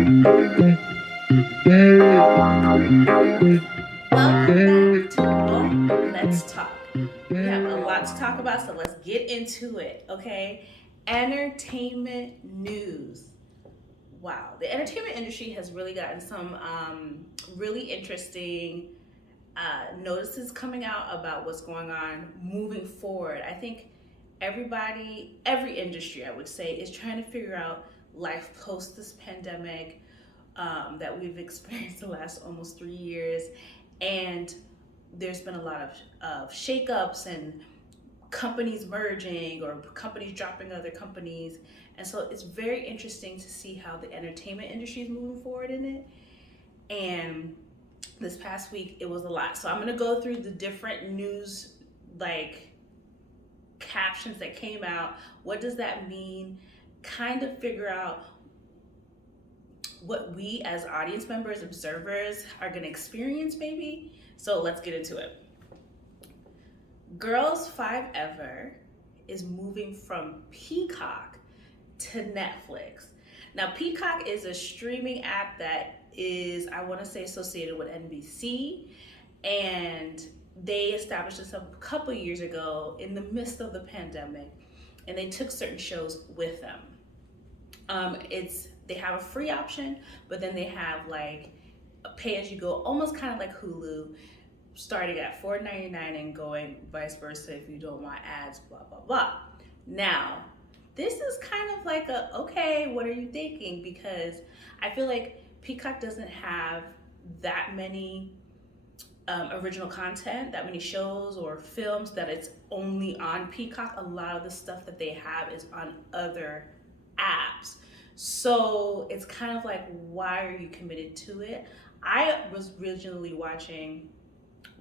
Welcome back to Let's Talk. We have a lot to talk about, so let's get into it, okay? Entertainment news. Wow, the entertainment industry has really gotten some really interesting notices coming out about what's going on moving forward. I think every industry, I would say, is trying to figure out life post this pandemic that we've experienced the last almost 3 years. And there's been a lot of shakeups and companies merging or companies dropping other companies. And so it's very interesting to see how the entertainment industry is moving forward in it. And this past week, it was a lot. So I'm going to go through the different news, like captions that came out. What does that mean? Kind of figure out what we as audience members, observers are going to experience maybe. So let's get into it. Girls 5 Ever is moving from Peacock to Netflix. Now, Peacock is a streaming app that is, I want to say, associated with NBC, and they established this a couple years ago in the midst of the pandemic, and they took certain shows with them. They have a free option, but then they have like a pay-as-you-go, almost kind of like Hulu, starting at $4.99 and going vice versa if you don't want ads, blah, blah, blah. Now, this is kind of like okay, what are you thinking? Because I feel like Peacock doesn't have that many original content, that many shows or films that it's only on Peacock. A lot of the stuff that they have is on other apps. So it's kind of like, why are you committed to it? I was originally watching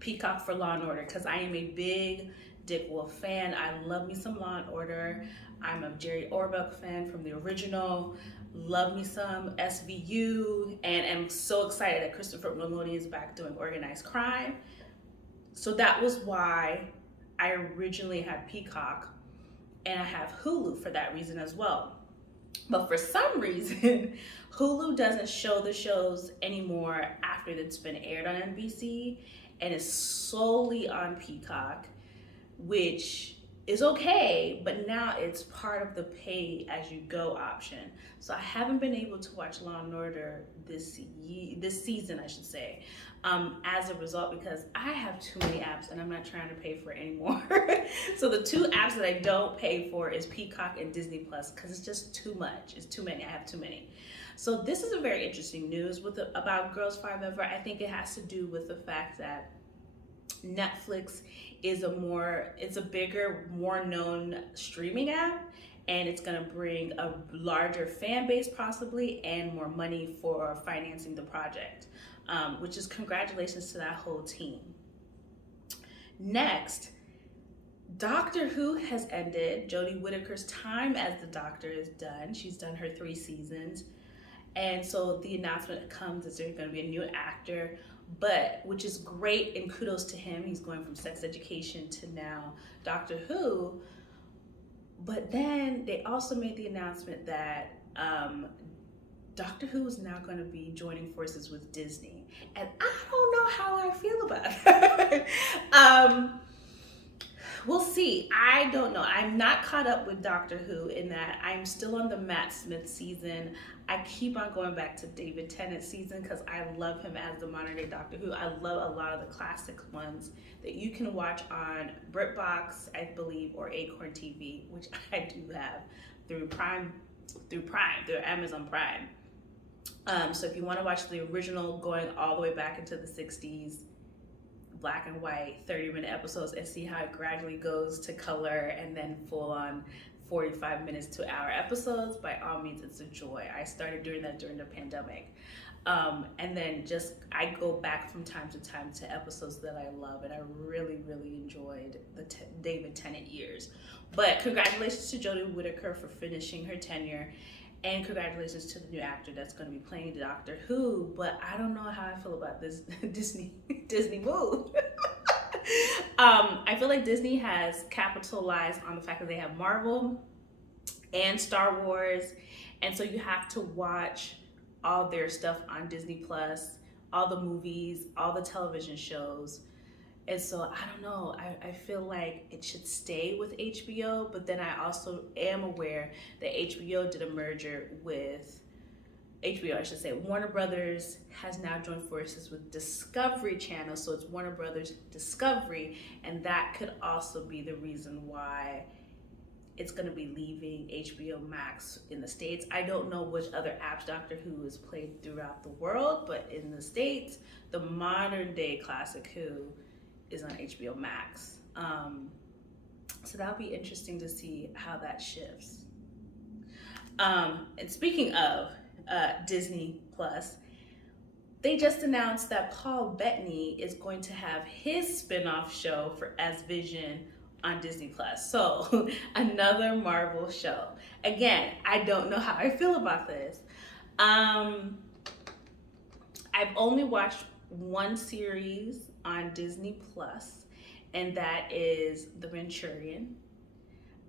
Peacock for Law and Order because I am a big Dick Wolf fan. I love me some Law and Order. I'm a Jerry Orbach fan from the original. Love me some SVU, and am so excited that Christopher Meloni is back doing organized crime. So that was why I originally had Peacock, and I have Hulu for that reason as well. But for some reason, Hulu doesn't show the shows anymore after it's been aired on NBC, and is solely on Peacock, which is okay, but now it's part of the pay as you go option. So I haven't been able to watch Law and Order this season, I should say, as a result, because I have too many apps and I'm not trying to pay for it anymore. So the two apps that I don't pay for is Peacock and Disney Plus, because it's just too much. It's too many. I have too many. So this is a very interesting news about Girls 5 Ever. I think it has to do with the fact that Netflix is a bigger, more known streaming app, and it's going to bring a larger fan base possibly and more money for financing the project, which is congratulations to that whole team. Next, Doctor Who has ended. Jodie Whittaker's time as the Doctor is done. She's done her 3 seasons, and so the announcement comes that there's going to be a new actor, which is great, and kudos to him. He's going from Sex Education to now Doctor Who. But then they also made the announcement that Doctor Who is now going to be joining forces with Disney, and I don't know how I feel about it. We'll see. I don't know. I'm not caught up with Doctor Who in that I'm still on the Matt Smith season. I keep on going back to David Tennant's season because I love him as the modern day Doctor Who. I love a lot of the classic ones that you can watch on Britbox, I believe, or Acorn TV, which I do have through Amazon Prime. So if you want to watch the original going all the way back into the 60s, black and white 30-minute episodes, and see how it gradually goes to color and then full on 45 minutes to hour episodes, by all means, it's a joy. I started doing that during the pandemic. And then I go back from time to time to episodes that I love, and I really, really enjoyed the David Tennant years. But congratulations to Jodie Whittaker for finishing her tenure, and congratulations to the new actor that's going to be playing Doctor Who. But I don't know how I feel about this Disney move. I feel like Disney has capitalized on the fact that they have Marvel and Star Wars, and so you have to watch all their stuff on Disney Plus, all the movies, all the television shows. And so I don't know, I feel like it should stay with HBO, but then I also am aware that HBO did a merger with HBO, I should say. Warner Brothers has now joined forces with Discovery Channel, so it's Warner Brothers Discovery, and that could also be the reason why it's going to be leaving HBO Max in the States. I don't know which other apps Doctor Who is played throughout the world, but in the States, the modern day classic Who is on HBO Max. So that'll be interesting to see how that shifts. And speaking of Disney Plus, they just announced that Paul Bettany is going to have his spin-off show for As Vision on Disney Plus. So another Marvel show. Again, I don't know how I feel about this. I've only watched one series on Disney Plus, and that is The Manchurian.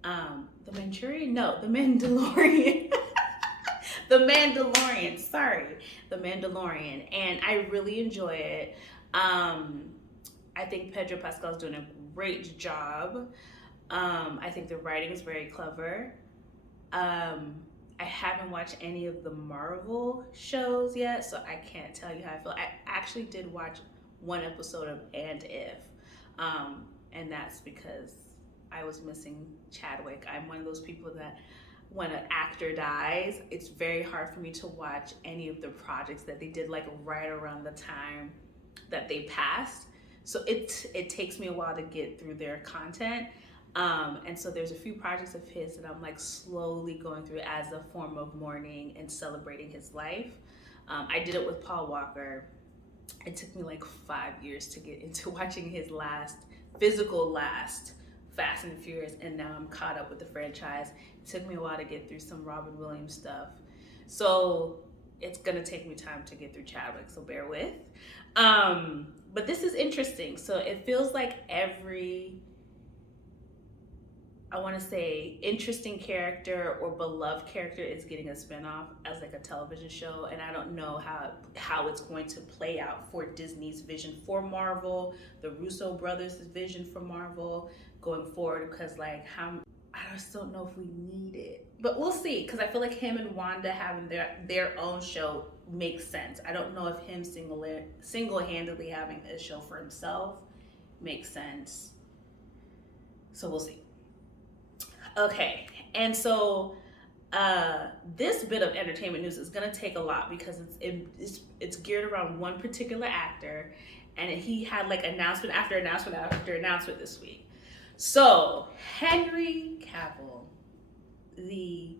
The Mandalorian. The Mandalorian, and I really enjoy it. I think Pedro Pascal is doing a great job. I think the writing is very clever. I haven't watched any of the Marvel shows yet, so I can't tell you how I feel. I actually did watch one episode of And If, and that's because I was missing Chadwick. I'm one of those people that when an actor dies, it's very hard for me to watch any of the projects that they did like right around the time that they passed. So it takes me a while to get through their content. And so there's a few projects of his that I'm like slowly going through as a form of mourning and celebrating his life. I did it with Paul Walker. It took me like 5 years to get into watching his physical last Fast and Furious, and now I'm caught up with the franchise. It took me a while to get through some Robin Williams stuff. So it's gonna take me time to get through Chadwick, so bear with. But this is interesting. So it feels like every, I wanna say, interesting character or beloved character is getting a spinoff as like a television show. And I don't know how it's going to play out for Disney's vision for Marvel, the Russo brothers' vision for Marvel going forward, because like I just don't know if we need it, but we'll see. Because I feel like him and Wanda having their own show makes sense. I don't know if him single-handedly having a show for himself makes sense. So we'll see. Okay, and so this bit of entertainment news is gonna take a lot because it's geared around one particular actor, and he had like announcement after announcement after announcement this week. So Henry Cavill, the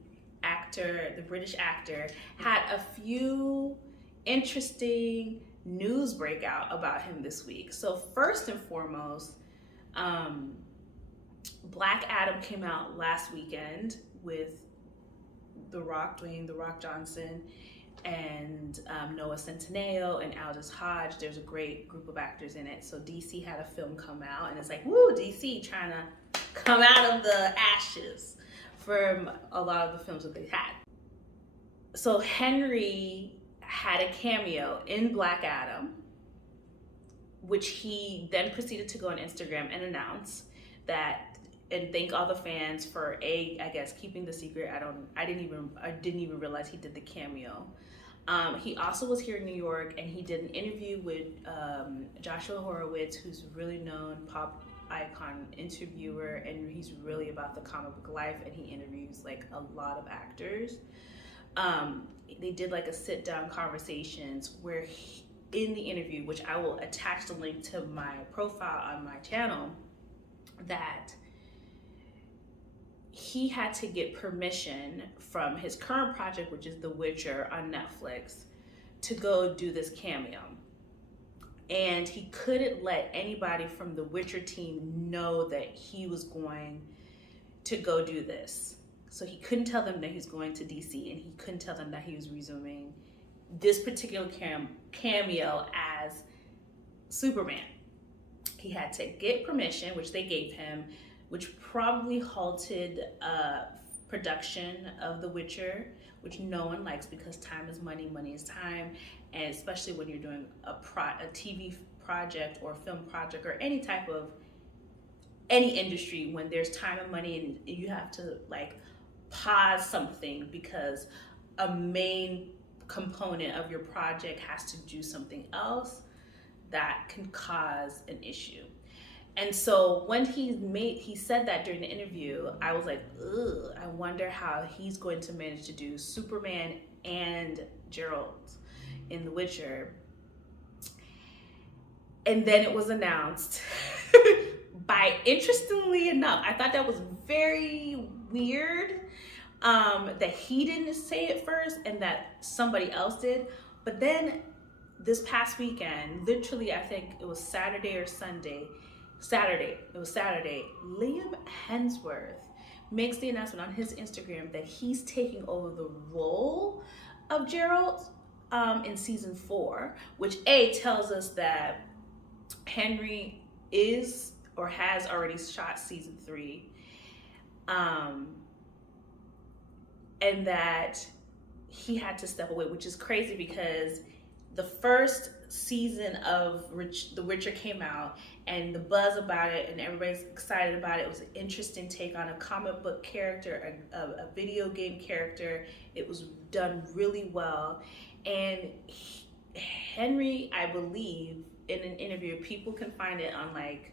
British actor, had a few interesting news breakout about him this week. So first and foremost, Black Adam came out last weekend with Dwayne "The Rock" Johnson, and Noah Centineo and Aldous Hodge. There's a great group of actors in it. So DC had a film come out, and it's like, woo, DC trying to come out of the ashes from a lot of the films that they had. So Henry had a cameo in Black Adam, which he then proceeded to go on Instagram and announce that, and thank all the fans for I guess keeping the secret. I didn't even realize he did the cameo. He also was here in New York, and he did an interview with Joshua Horowitz, who's a really known pop icon interviewer, and he's really about the comic book life, and he interviews like a lot of actors. They did like a sit down conversations where in the interview, which I will attach the link to my profile on my channel, that he had to get permission from his current project, which is The Witcher on Netflix, to go do this cameo. And he couldn't let anybody from the Witcher team know that he was going to go do this. So he couldn't tell them that he was going to DC, and he couldn't tell them that he was resuming this particular cameo as Superman. He had to get permission, which they gave him, which probably halted production of The Witcher, which no one likes because time is money, money is time, and especially when you're doing a TV project or film project or any type of any industry, when there's time and money and you have to like pause something because a main component of your project has to do something else, that can cause an issue. And so when he said that during the interview, I was like, ugh, I wonder how he's going to manage to do Superman and Geralt in The Witcher. And then it was announced interestingly enough, I thought that was very weird, that he didn't say it first and that somebody else did. But then this past weekend, literally, I think it was Saturday or Sunday, it was Saturday, Liam Hemsworth makes the announcement on his Instagram that he's taking over the role of Geralt in season 4, which tells us that Henry is or has already shot season 3, and that he had to step away, which is crazy because the first season of The Witcher came out and the buzz about it and everybody's excited about it. It was an interesting take on a comic book character, a video game character. It was done really well. And Henry, I believe, in an interview, people can find it on like,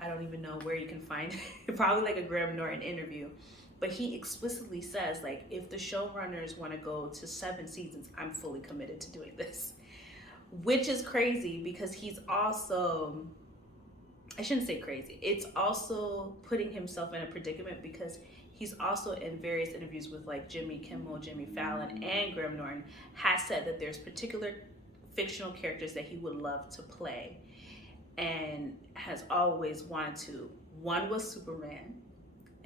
I don't even know where you can find it, probably like a Graham Norton interview. But he explicitly says, like, if the showrunners want to go to 7 seasons, I'm fully committed to doing this. Which is crazy because he's also, I shouldn't say crazy, it's also putting himself in a predicament because he's also in various interviews with like Jimmy Kimmel, Jimmy Fallon, and Graham Norton has said that there's particular fictional characters that he would love to play and has always wanted to. One was Superman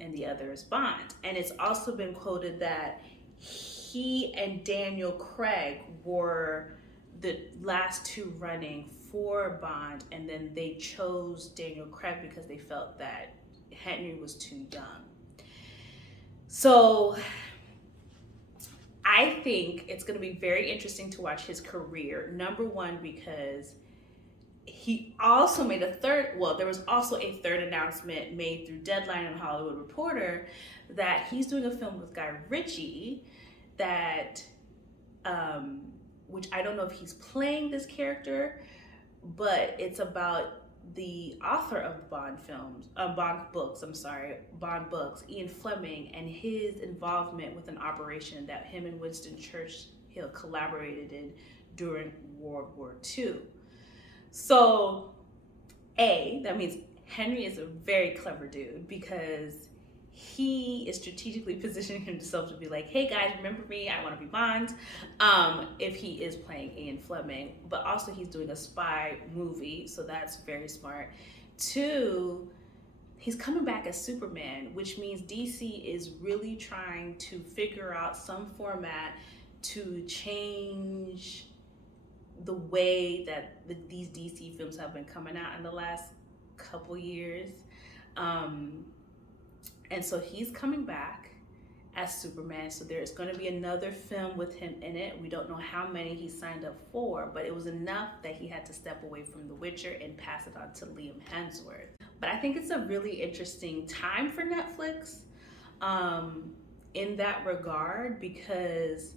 and the other is Bond. And it's also been quoted that he and Daniel Craig were the last 2 running for Bond, and then they chose Daniel Craig because they felt that Henry was too young. So I think it's going to be very interesting to watch his career. Number one, because he also made there was also a third announcement made through Deadline and Hollywood Reporter that he's doing a film with Guy Ritchie that, which I don't know if he's playing this character, but it's about the author of Bond books, Ian Fleming, and his involvement with an operation that him and Winston Churchill collaborated in during World War II. So, that means Henry is a very clever dude because he is strategically positioning himself to be like, hey guys, remember me? I want to be Bond. If he is playing Ian Fleming, but also he's doing a spy movie, so that's very smart. 2, he's coming back as Superman, which means DC is really trying to figure out some format to change the way that these DC films have been coming out in the last couple years. And so he's coming back as Superman. So there's going to be another film with him in it. We don't know how many he signed up for, but it was enough that he had to step away from The Witcher and pass it on to Liam Hemsworth. But I think it's a really interesting time for Netflix in that regard, because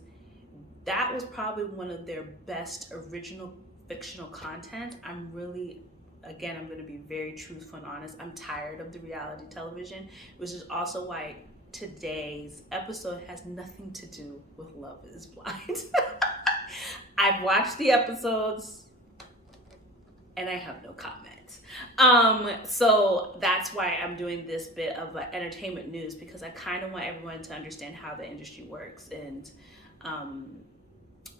that was probably one of their best original fictional content. I'm going to be very truthful and honest. I'm tired of the reality television, which is also why today's episode has nothing to do with Love is Blind. I've watched the episodes and I have no comment. So that's why I'm doing this bit of entertainment news, because I kind of want everyone to understand how the industry works and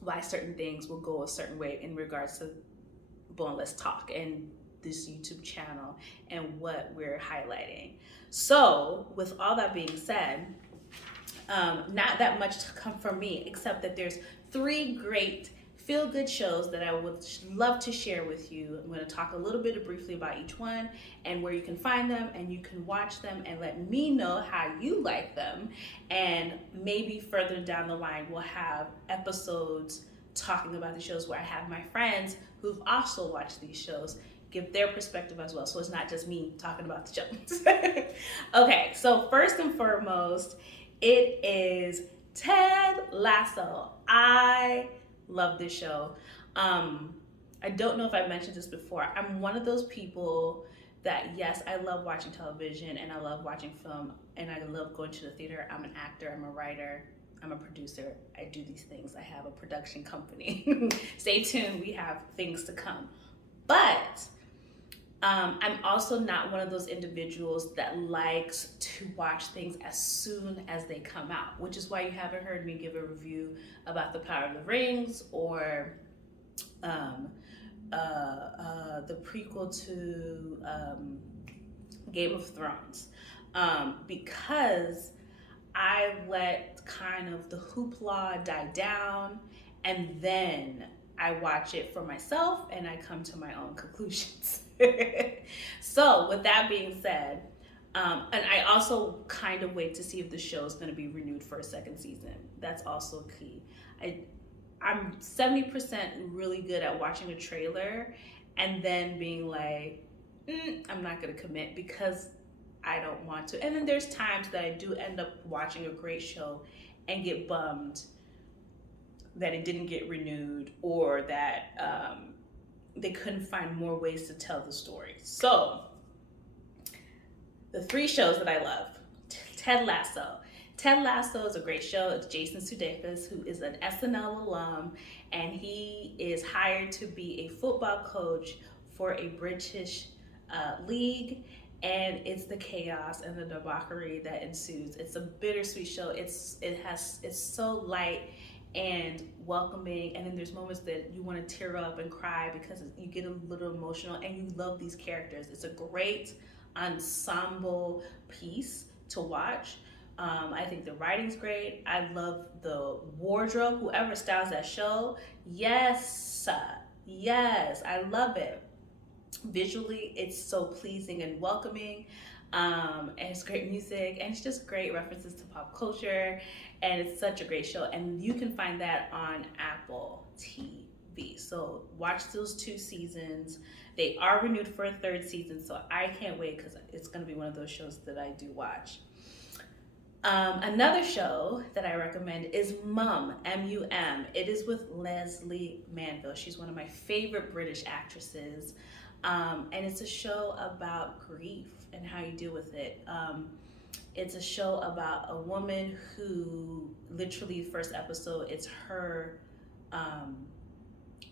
why certain things will go a certain way in regards to Let's Talk and this YouTube channel and what we're highlighting. So with all that being said, not that much to come from me, except that there's 3 great feel good shows that I would love to share with you. I'm going to talk a little bit briefly about each one and where you can find them, and you can watch them and let me know how you like them. And maybe further down the line, we'll have episodes talking about the shows where I have my friends who've also watched these shows give their perspective as well. So it's not just me talking about the shows. Okay, so first and foremost, it is Ted Lasso. I love this show. I don't know if I mentioned this before. I'm one of those people that, yes, I love watching television and I love watching film and I love going to the theater. I'm an actor, I'm a writer, I'm a producer. I do these things. I have a production company. Stay tuned, we have things to come. But I'm also not one of those individuals that likes to watch things as soon as they come out, which is why you haven't heard me give a review about The Power of the Rings or the prequel to Game of Thrones, because I let kind of the hoopla die down, and then I watch it for myself and I come to my own conclusions. So with that being said, and I also kind of wait to see if the show is going to be renewed for a second season. That's also key. I'm 70% really good at watching a trailer and then being like, I'm not going to commit because I don't want to. And then there's times that I do end up watching a great show and get bummed that it didn't get renewed or that they couldn't find more ways to tell the story. So the 3 shows that I love. Ted Lasso. Ted Lasso is a great show. It's Jason Sudeikis, who is an SNL alum, and he is hired to be a football coach for a British league, and it's the chaos and the debauchery that ensues. It's a bittersweet show. It's so light and welcoming, and then there's moments that you want to tear up and cry because you get a little emotional and you love these characters. It's a great ensemble piece to watch. I think the writing's great. I love the wardrobe, whoever styles that show. Yes, I love it. Visually, it's so pleasing and welcoming, and it's great music, and it's just great references to pop culture, and it's such a great show. And you can find that on Apple TV. So watch those 2 seasons. They are renewed for a 3rd season, so I can't wait because it's going to be one of those shows that I do watch. Another show that I recommend is Mum, M-U-M. It is with Leslie Manville. She's one of my favorite British actresses. And it's a show about grief and how you deal with it. It's a show about a woman who, literally, the first episode, it's her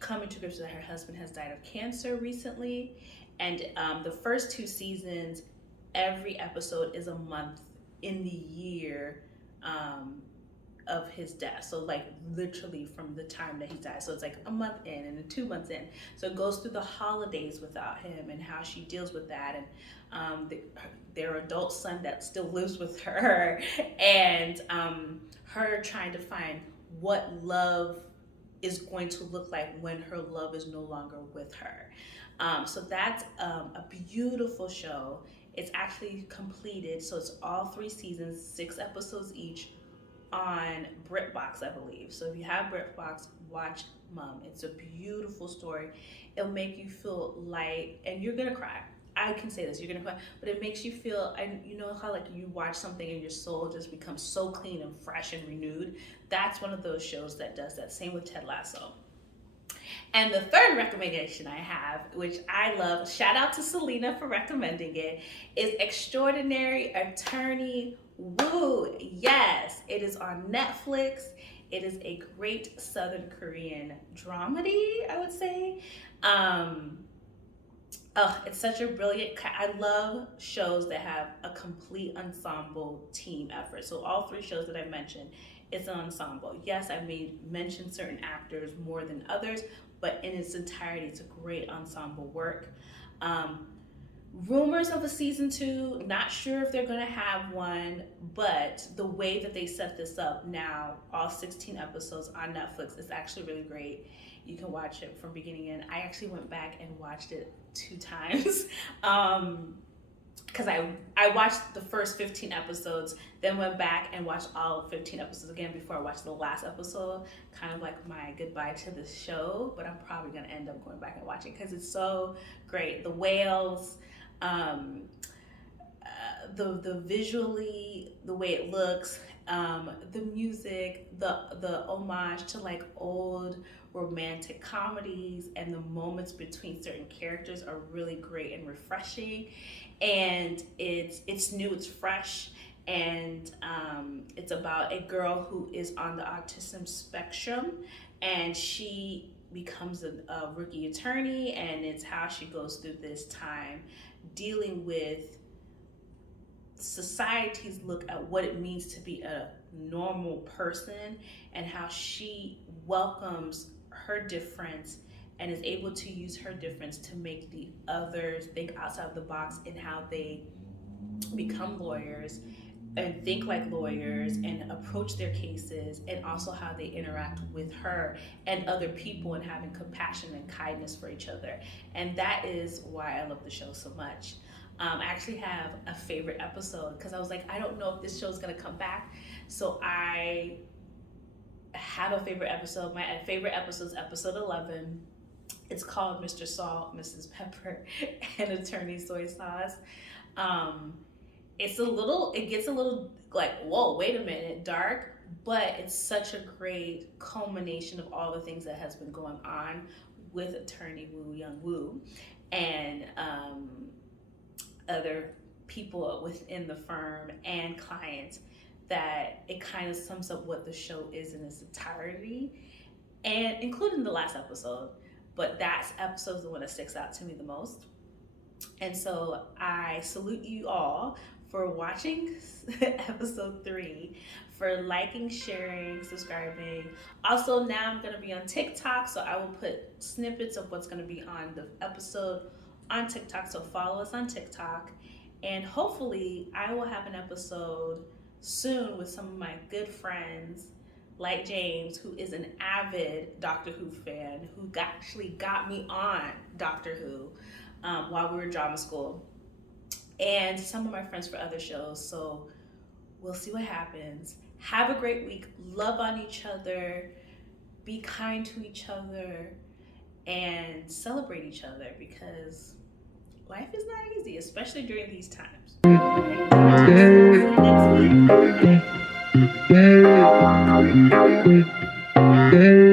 coming to grips that her husband has died of cancer recently. And the first 2 seasons, every episode is a month in the year of his death. So like literally from the time that he died. So it's like a month in and then 2 months in. So it goes through the holidays without him and how she deals with that, and their adult son that still lives with her, and her trying to find what love is going to look like when her love is no longer with her. So that's a beautiful show. It's actually completed, so it's all 3 seasons, 6 episodes each, on Britbox, I believe. So if you have Britbox, watch Mum. It's a beautiful story. It'll make you feel light, and you're gonna cry. I can say this, you're gonna cry, but it makes you feel, and you know how like you watch something and your soul just becomes so clean and fresh and renewed? That's one of those shows that does that. Same with Ted Lasso. And the 3rd recommendation I have, which I love, shout out to Selena for recommending it, is Extraordinary Attorney Woo. Yes, it is on Netflix. It is a great Southern Korean dramedy, I would say. It's such a brilliant, I love shows that have a complete ensemble team effort. So all 3 shows that I mentioned, it's an ensemble. Yes, I may mention certain actors more than others, but in its entirety, it's a great ensemble work. Rumors of a season 2, not sure if they're going to have one, but the way that they set this up now, all 16 episodes on Netflix, is actually really great. You can watch it from beginning end. I actually went back and watched it 2 times. Because I watched the first 15 episodes, then went back and watched all 15 episodes again before I watched the last episode, kind of like my goodbye to the show. But I'm probably going to end up going back and watching because it's so great. The whales, the visually, the way it looks, the music, the homage to like old romantic comedies, and the moments between certain characters are really great and refreshing. And it's new, it's fresh, and it's about a girl who is on the autism spectrum, and she becomes a rookie attorney, and it's how she goes through this time dealing with society's look at what it means to be a normal person, and how she welcomes her difference and is able to use her difference to make the others think outside the box, in how they become lawyers and think like lawyers and approach their cases, and also how they interact with her and other people, and having compassion and kindness for each other. And that is why I love the show so much. I actually have a favorite episode, because I was like, I don't know if this show is going to come back. So I have a favorite episode. My favorite episode is episode 11. It's called Mr. Salt, Mrs. Pepper, and Attorney Soy Sauce. It gets a little like, whoa, wait a minute, dark, but it's such a great culmination of all the things that has been going on with Attorney Woo Young Woo and other people within the firm and clients, that it kind of sums up what the show is in its entirety, and including the last episode. But that episode is the one that sticks out to me the most. And so I salute you all for watching episode 3, for liking, sharing, subscribing. Also, now I'm going to be on TikTok, so I will put snippets of what's going to be on the episode on TikTok. So follow us on TikTok. And hopefully I will have an episode soon with some of my good friends, like James, who is an avid Doctor Who fan, who actually got me on Doctor Who while we were drama school, and some of my friends for other shows. So we'll see what happens. Have a great week. Love on each other. Be kind to each other. And celebrate each other, because life is not easy, especially during these times. See you next week.